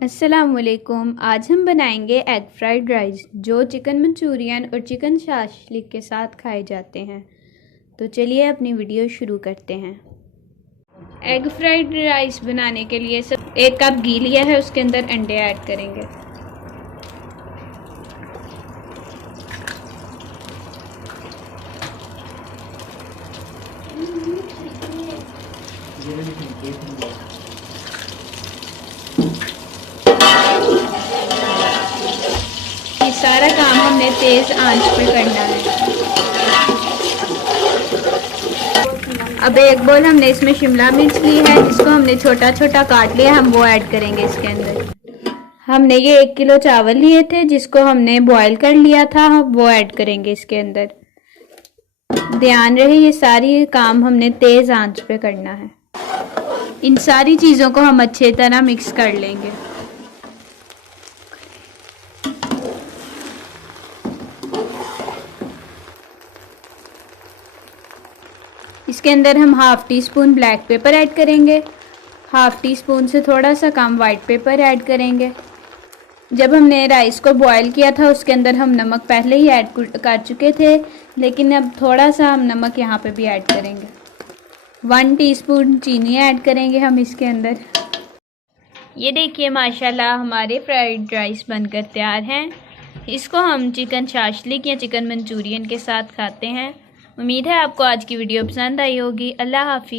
अस्सलामुअलैकुम। आज हम बनाएंगे एग फ्राइड राइस जो चिकन मंचूरियन और चिकन शाशलिक के साथ खाए जाते हैं। तो चलिए अपनी वीडियो शुरू करते हैं। एग फ्राइड राइस बनाने के लिए सब 1 कप घी लिया है, उसके अंदर अंडे ऐड करेंगे। ये सारा काम हमने तेज़ आंच पे करना है। अब एक बोल हमने इसमें शिमला मिर्च ली है, इसको हमने छोटा छोटा काट लिया, हम वो ऐड करेंगे इसके अंदर। हमने ये 1 किलो चावल लिए थे जिसको हमने बॉईल कर लिया था, हम वो ऐड करेंगे इसके अंदर। ध्यान रहे ये सारी काम हमने तेज़ आंच पे करना है। इन सारी चीज़ों को हम अच्छे तरह मिक्स कर लेंगे। इसके अंदर हम half tea spoon black pepper add करेंगे, हाफ़ टी स्पून से थोड़ा सा कम वाइट पेपर ऐड करेंगे। जब हमने राइस को बॉईल किया था उसके अंदर हम नमक पहले ही ऐड कर चुके थे, लेकिन अब थोड़ा सा हम नमक यहाँ पे भी ऐड करेंगे। 1 टीस्पून चीनी ऐड करेंगे हम इसके अंदर। ये देखिए माशाल्लाह हमारे फ्राइड राइस बनकर तैयार हैं। इसको हम चिकन शाशलिक या चिकन मंचूरियन के साथ खाते हैं। उम्मीद है आपको आज की वीडियो पसंद आई होगी। अल्लाह हाफिज़।